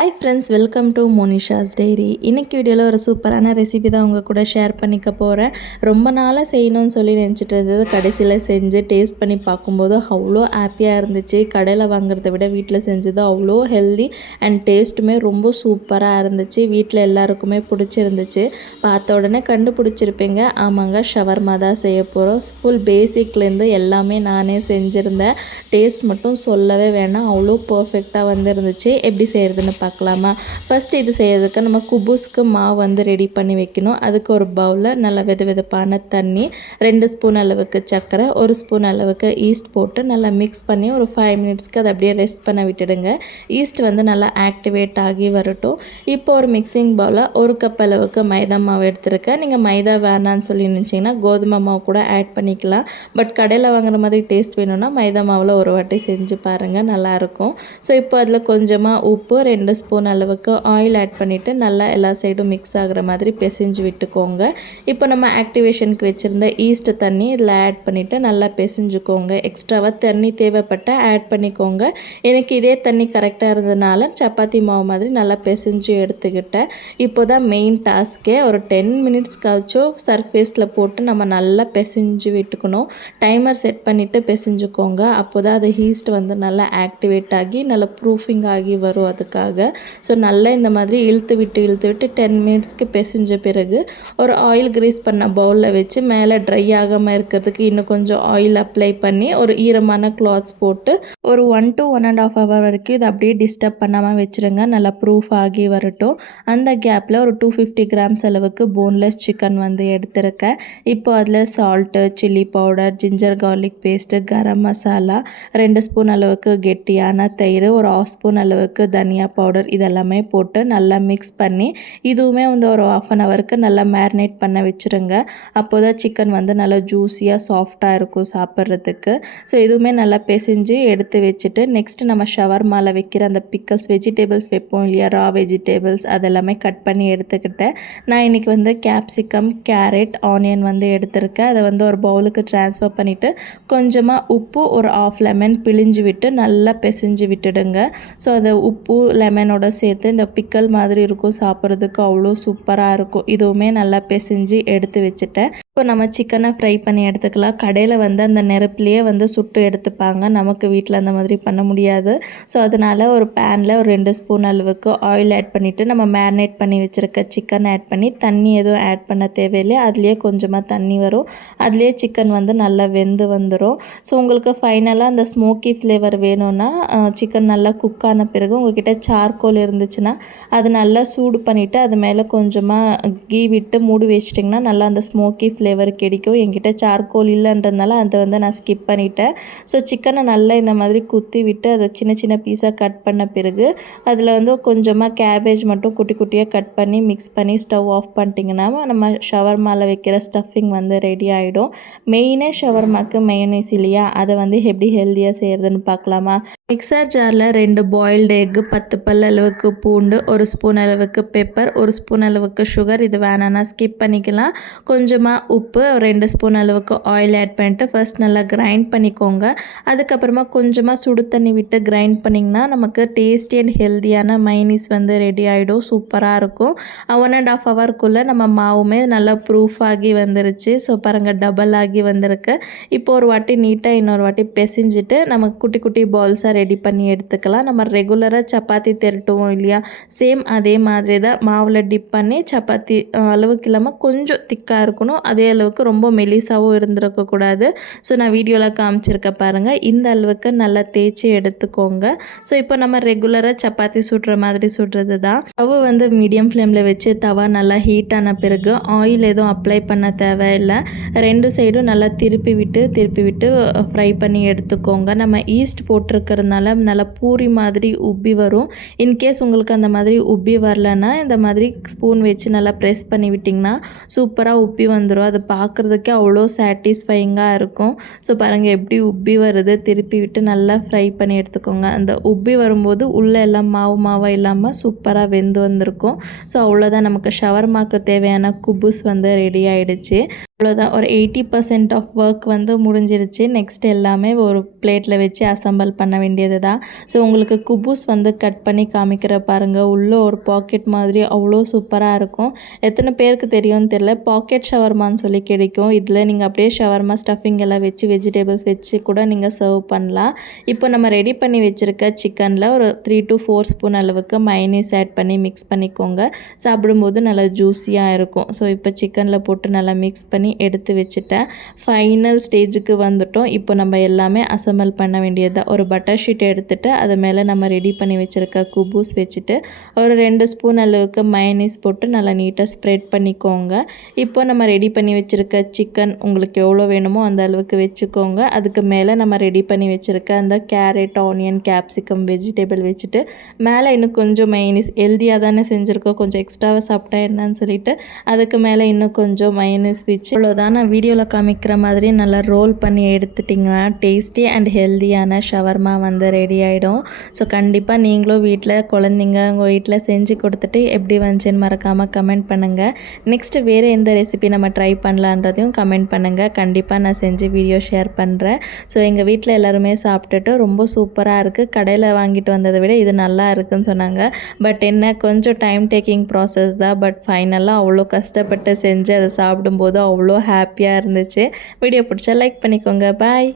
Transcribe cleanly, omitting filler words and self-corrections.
Hi friends, welcome to Monisha's diary. இன்றைக்கி வீடியோவில் ஒரு சூப்பரான ரெசிபி தான் உங்கள் கூட ஷேர் பண்ணிக்க போகிறேன். ரொம்ப நாளாக செய்யணும்னு சொல்லி நினச்சிட்டு இருந்தது, கடைசியில் செஞ்சு டேஸ்ட் பண்ணி பார்க்கும்போது அவ்வளோ ஹாப்பியாக இருந்துச்சு. கடையில் வாங்குறத விட வீட்டில் செஞ்சது அவ்வளோ ஹெல்தி அண்ட் டேஸ்ட்டுமே ரொம்ப சூப்பராக இருந்துச்சு. வீட்டில் எல்லாருக்குமே பிடிச்சிருந்துச்சு. பார்த்த உடனே கண்டுபிடிச்சிருப்பீங்க, ஆமாங்க, ஷவர்மா தான் செய்ய போகிறோம். ஃபுல் பேசிக்லேருந்து எல்லாமே நானே செஞ்சுருந்தேன். டேஸ்ட் மட்டும் சொல்லவே வேணாம், அவ்வளோ பர்ஃபெக்டாக வந்துருந்துச்சு. எப்படி செய்கிறதுன்னு பார்க்கலாமா? ஃபஸ்ட்டு இது செய்கிறதுக்கு நம்ம குபூஸ்க்கு மாவு ரெடி பண்ணி வைக்கணும். அதுக்கு ஒரு பவுலில் நல்லா வெதுவெதுப்பான தண்ணி, 2 ஸ்பூன் அளவுக்கு சர்க்கரை, 1 ஸ்பூன் அளவுக்கு ஈஸ்ட் போட்டு நல்லா மிக்ஸ் பண்ணி ஒரு 5 மினிட்ஸ்க்கு அதை அப்படியே ரெஸ்ட் பண்ண விட்டுடுங்க. ஈஸ்ட் நல்லா ஆக்டிவேட் ஆகி வரட்டும். இப்போ ஒரு மிக்சிங் பவுலில் 1 கப் அளவுக்கு மைதா மாவு எடுத்துருக்கேன். நீங்கள் மைதா வேணான்னு சொல்லி நினச்சிங்கன்னா கோதுமை மாவு கூட ஆட் பண்ணிக்கலாம். பட் கடையில் வாங்குற மாதிரி டேஸ்ட் வேணும்னா மைதா மாவில் ஒரு வாட்டி செஞ்சு பாருங்கள், நல்லாயிருக்கும். ஸோ இப்போ அதில் கொஞ்சமாக உப்பு, 2 ஸ்பூன் அளவுக்கு ஆயில் ஆட் பண்ணிவிட்டு நல்லா எல்லா சைடும் மிக்ஸ் ஆகிற மாதிரி பிசைஞ்சு விட்டுக்கோங்க. இப்போ நம்ம ஆக்டிவேஷனுக்கு வச்சுருந்த ஈஸ்ட் தண்ணி இதில் ஆட் பண்ணிவிட்டு நல்லா பிசைஞ்சுக்கோங்க. எக்ஸ்ட்ராவாக தண்ணி தேவைப்பட்ட ஆட் பண்ணிக்கோங்க. எனக்கு இதே தண்ணி கரெக்டாக இருந்ததுனால சப்பாத்தி மாவு மாதிரி நல்லா பிசைஞ்சு எடுத்துக்கிட்டேன். இப்போ தான் மெயின் டாஸ்க்கே. ஒரு 10 மினிட்ஸ்க்காச்சும் சர்ஃபேஸில் போட்டு நம்ம நல்லா பிசைஞ்சு விட்டுக்கணும். டைமர் செட் பண்ணிவிட்டு பிசைஞ்சுக்கோங்க. அப்போ தான் அது ஈஸ்ட் நல்லா ஆக்டிவேட் ஆகி நல்லா ப்ரூஃபிங் ஆகி வரும். அதுக்காக ஸோ நல்லா இந்த மாதிரி இழுத்து விட்டு 10 மினிட்ஸ்க்கு பிசைஞ்ச பிறகு ஒரு ஆயில் கிரீஸ் பண்ண பவுலில் வச்சு மேலே ட்ரை ஆகாமல் இருக்கிறதுக்கு இன்னும் கொஞ்சம் ஆயில் அப்ளை பண்ணி ஒரு ஈரமான கிளாத்ஸ் போட்டு ஒரு 1 to 1.5 hour வரைக்கும் இதை அப்படியே டிஸ்டர்ப் பண்ணாமல் வச்சுருங்க. நல்லா ப்ரூஃப் ஆகி வரட்டும். அந்த கேப்பில் ஒரு 250 கிராம்ஸ் அளவுக்கு போன்லெஸ் சிக்கன் எடுத்திருக்கேன். இப்போ அதில் salt, chilli powder, ginger garlic paste, garam masala, 2 spoon அளவுக்கு கெட்டியான தயிர், ஒரு 1/2 ஸ்பூன் அளவுக்கு தனியா பவுடர் இதெல்லாமே போட்டு நல்லா மிக்ஸ் பண்ணி இதுவுமே ஒரு 1/2 ஹவருக்கு நல்லா மேரினேட் பண்ண வச்சுருங்க. அப்போ தான் சிக்கன் நல்லா ஜூஸியாக சாஃப்டாக இருக்கும் சாப்பிட்றதுக்கு. ஸோ இதுவுமே நல்லா பிசைஞ்சு எடுத்து வச்சுட்டு நெக்ஸ்ட்டு நம்ம ஷவர்மாவில் வைக்கிற அந்த பிக்கல்ஸ் வெஜிடபிள்ஸ் வைப்போம் இல்லையா, ரா வெஜிடபிள்ஸ் அதெல்லாமே கட் பண்ணி எடுத்துக்கிட்டேன். நான் இன்றைக்கி கேப்சிகம், கேரட், ஆனியன் எடுத்திருக்கேன். அதை ஒரு பவுலுக்கு ட்ரான்ஸ்ஃபர் பண்ணிவிட்டு கொஞ்சமாக உப்பு, ஒரு 1/2 லெமன் பிழிஞ்சு விட்டு நல்லா பிசைஞ்சு விட்டுடுங்க. ஸோ அந்த உப்பு லெமனோட சேர்த்து இந்த பிக்கல் மாதிரி இருக்கும், சாப்பிட்றதுக்கு அவ்வளோ சூப்பராக இருக்கும். இதுவுமே நல்லா பிசைஞ்சு எடுத்து வச்சுட்டேன். இப்போ நம்ம சிக்கனை ஃப்ரை பண்ணி எடுத்துக்கலாம். கடையில் அந்த நெருப்புலேயே சுட்டு எடுத்துப்பாங்க. நமக்கு வீட்டில் அந்த மாதிரி பண்ண முடியாது. ஸோ அதனால் ஒரு பேனில் ஒரு 2 ஸ்பூன் அளவுக்கு ஆயில் ஆட் பண்ணிவிட்டு நம்ம மேரினேட் பண்ணி வச்சுருக்க சிக்கன் ஆட் பண்ணி, தண்ணி எதுவும் ஆட் பண்ண தேவையில்லை. அதுலேயே கொஞ்சமாக தண்ணி வரும். அதுலேயே சிக்கன் நல்லா வெந்து வந்துடும். ஸோ உங்களுக்கு ஃபைனலாக அந்த ஸ்மோக்கி ஃப்ளேவர் வேணும்னா சிக்கன் நல்லா குக் ஆன பிறகு உங்கள்கிட்ட சார்கோல் இருந்துச்சுன்னா அது நல்லா சூடு பண்ணிவிட்டு அது மேலே கொஞ்சமாக கீ விட்டு மூடி வச்சிட்டிங்கன்னா நல்லா அந்த ஸ்மோக்கி ஃப்ளேவர் கிடைக்கும். என்கிட்ட சார்கோல் இல்லைன்றதுனால அதை நான் ஸ்கிப் பண்ணிட்டேன். ஸோ சிக்கனை நல்லா இந்த மாதிரி குத்தி விட்டு அதை சின்ன சின்ன பீஸாக கட் பண்ண பிறகு அதில் கொஞ்சமாக கேபேஜ் மட்டும் குட்டி குட்டியாக கட் பண்ணி மிக்ஸ் பண்ணி ஸ்டவ் ஆஃப் பண்ணிட்டிங்கன்னா நம்ம ஷவர்மாவில் வைக்கிற ஸ்டஃபிங் ரெடி ஆகிடும். மெயினே ஷவர்மாக்கு மெயோனைஸ் இல்லையா, அதை எப்படி ஹெல்த்தியாக செய்கிறதுன்னு பார்க்கலாமா? மிக்சர் ஜாரில் 2 பாயில்டு எக்கு, 10 பல் அளவுக்கு பூண்டு, 1 ஸ்பூன் அளவுக்கு பெப்பர், 1 ஸ்பூன் அளவுக்கு சுகர், இது வேணான்னா ஸ்கிப் பண்ணிக்கலாம். கொஞ்சமாக உப்பு, 2 ஸ்பூன் அளவுக்கு ஆயில் ஆட் பண்ணிட்டு ஃபர்ஸ்ட் நல்லா கிரைண்ட் பண்ணிக்கோங்க. அதுக்கப்புறமா கொஞ்சமாக சுடு தண்ணி விட்டு கிரைண்ட் பண்ணிங்கன்னா நமக்கு டேஸ்டி அண்ட் ஹெல்த்தியான மைனீஸ் ரெடி ஆகிடும். சூப்பராக இருக்கும். 1.5 ஹவருக்குள்ளே நம்ம மாவுமே நல்லா ப்ரூஃப் ஆகி வந்துருச்சு. ஸோ பாருங்கள், டபுள் ஆகி வந்திருக்கு. இப்போ ஒரு வாட்டி நீட்டாக இன்னொரு வாட்டி பிசைஞ்சிட்டு நம்ம குட்டி குட்டி பால்ஸாக ரெடி பண்ணி எடுத்துக்கலாம். நம்ம ரெகுலராக சப்பாத்தி திரட்டுவோம் இல்லையா, சேம் அதே மாதிரி தான் மாவில் டிப் பண்ணி சப்பாத்தி அளவுக்கு இல்லாமல் கொஞ்சம் திக்காக இருக்கணும். அதே அளவுக்கு ரொம்ப மெலிசாவும் இருந்திருக்கக்கூடாது. ஸோ நான் வீடியோவில் காமிச்சிருக்க பாருங்கள், இந்த அளவுக்கு நல்லா தேய்ச்சி எடுத்துக்கோங்க. ஸோ இப்போ நம்ம ரெகுலராக சப்பாத்தி சுடுற மாதிரி சுடுறது தான். ஸ்டவ் மீடியம் ஃப்ளேமில் வச்சு தவா நல்லா ஹீட் ஆன பிறகு ஆயில் எதுவும் அப்ளை பண்ண தேவையில்லை. 2 சைடும் நல்லா திருப்பி விட்டு ஃப்ரை பண்ணி எடுத்துக்கோங்க. நம்ம ஈஸ்ட் போட்டிருக்கிறதுனால நல்லா பூரி மாதிரி உப்பி வரும். இன்கேஸ் உங்களுக்கு அந்த மாதிரி உப்பி வரலன்னா இந்த மாதிரி ஸ்பூன் வச்சு நல்லா ப்ரெஸ் பண்ணி விட்டிங்கன்னா சூப்பராக உப்பி வந்துடும். அது பார்க்குறதுக்கே அவ்வளோ சாட்டிஸ்ஃபைங்காக இருக்கும். ஸோ பாருங்கள் எப்படி உப்பி வருது. திருப்பி விட்டு நல்லா ஃப்ரை பண்ணி எடுத்துக்கோங்க. அந்த உப்பி வரும்போது உள்ளே எல்லாம் மாவாக இல்லாமல் சூப்பராக வெந்து வந்திருக்கும். ஸோ அவ்வளோதான், நமக்கு ஷவர்மாக்கு தேவையான குபூஸ் ரெடி ஆகிடுச்சு. அவ்வளோதான். ஒரு 80% ஆஃப் ஒர்க் வந்து முடிஞ்சிருச்சு. நெக்ஸ்ட் எல்லாமே ஒரு பிளேட்டில் வச்சு அசெம்பிள் பண்ண வேண்டியது தான். ஸோ உங்களுக்கு குபூஸ் வந்து கட் பண்ணி காமிக்கிற பாருங்க. உள்ள ஒரு பாக்கெட் மாதிரி அவ்வளோ சூப்பராக இருக்கும். எத்தனை பேருக்கு தெரியும்னு தெரியல. பாக்கெட் ஷவர்மான்னு சொல்லி கிடைக்கும். இதில் நீங்கள் அப்படியே ஷவர்மா ஸ்டஃபிங் எல்லாம் வச்சு வெஜிடபிள்ஸ் வச்சு கூட நீங்கள் சர்வ் பண்ணலாம். இப்போ நம்ம ரெடி பண்ணி வச்சுருக்க சிக்கனில் ஒரு 3 to 4 ஸ்பூன் அளவுக்கு மயனீஸ் ஆட் பண்ணி மிக்ஸ் பண்ணிக்கோங்க. சாப்பிடும்போது நல்லா ஜூஸியாக இருக்கும். ஸோ இப்போ சிக்கனில் போட்டு நல்லா மிக்ஸ் பண்ணி எடுத்து வச்சுட்டேன். ஃபைனல் ஸ்டேஜுக்கு வந்துட்டோம். இப்போ நம்ம எல்லாமே அசெம்பிள் பண்ண வேண்டியது. ஒரு பட்டர் ஷீட் எடுத்துகிட்டு அது மேலே நம்ம ரெடி பண்ணி வச்சுருக்க குபூஸ் வச்சுட்டு ஒரு 2 ஸ்பூன் அளவுக்கு மயனீஸ் போட்டு நல்லா நீட்டாக ஸ்ப்ரெட் பண்ணிக்கோங்க. இப்போ நம்ம ரெடி பண்ணி வச்சுருக்க சிக்கன் உங்களுக்கு எவ்வளோ வேணுமோ அந்த அளவுக்கு வச்சுக்கோங்க. அதுக்கு மேலே நம்ம ரெடி பண்ணி வச்சுருக்க அந்த கேரட், ஆனியன், கேப்சிகம் வெஜிடபிள் வச்சுட்டு மேலே இன்னும் கொஞ்சம் மயனீஸ் ஹெல்தியாக தானே செஞ்சுருக்கோம், கொஞ்சம் எக்ஸ்ட்ராவாக சாப்பிட்டா என்னன்னு சொல்லிட்டு அதுக்கு மேலே இன்னும் கொஞ்சம் மயனீஸ் வச்சு அவ்வளோதான். நான் வீடியோவில் காமிக்கிற மாதிரி நல்லா ரோல் பண்ணி எடுத்துட்டிங்கன்னா டேஸ்டி அண்ட் ஹெல்தியான ஷவர்மா வந்து ரெடி ஆகிடும். ஸோ கண்டிப்பாக நீங்களும் வீட்டில் குழந்தைங்க உங்கள் வீட்டில் செஞ்சு கொடுத்துட்டு எப்படி வந்துச்சுன்னு மறக்காமல் கமெண்ட் பண்ணுங்கள். நெக்ஸ்ட்டு வேறு எந்த ரெசிபி நம்ம ட்ரை பண்ணலான்றதையும் கமெண்ட் பண்ணுங்கள். கண்டிப்பாக நான் செஞ்சு வீடியோ ஷேர் பண்ணுறேன். ஸோ எங்கள் வீட்டில் எல்லாருமே சாப்பிட்டுட்டு ரொம்ப சூப்பராக இருக்குது, கடையில் வாங்கிட்டு வந்ததை விட இது நல்லா இருக்குதுன்னு சொன்னாங்க. பட் என்ன கொஞ்சம் டைம் டேக்கிங் ப்ராசஸ் தான். பட் ஃபைனலாக அவ்வளோ கஷ்டப்பட்டு செஞ்சு அதை சாப்பிடும்போது அவ்வளோ ஹாப்பியாக இருந்துச்சு. வீடியோ பிடிச்சா லைக் பண்ணிக்கோங்க. பாய்.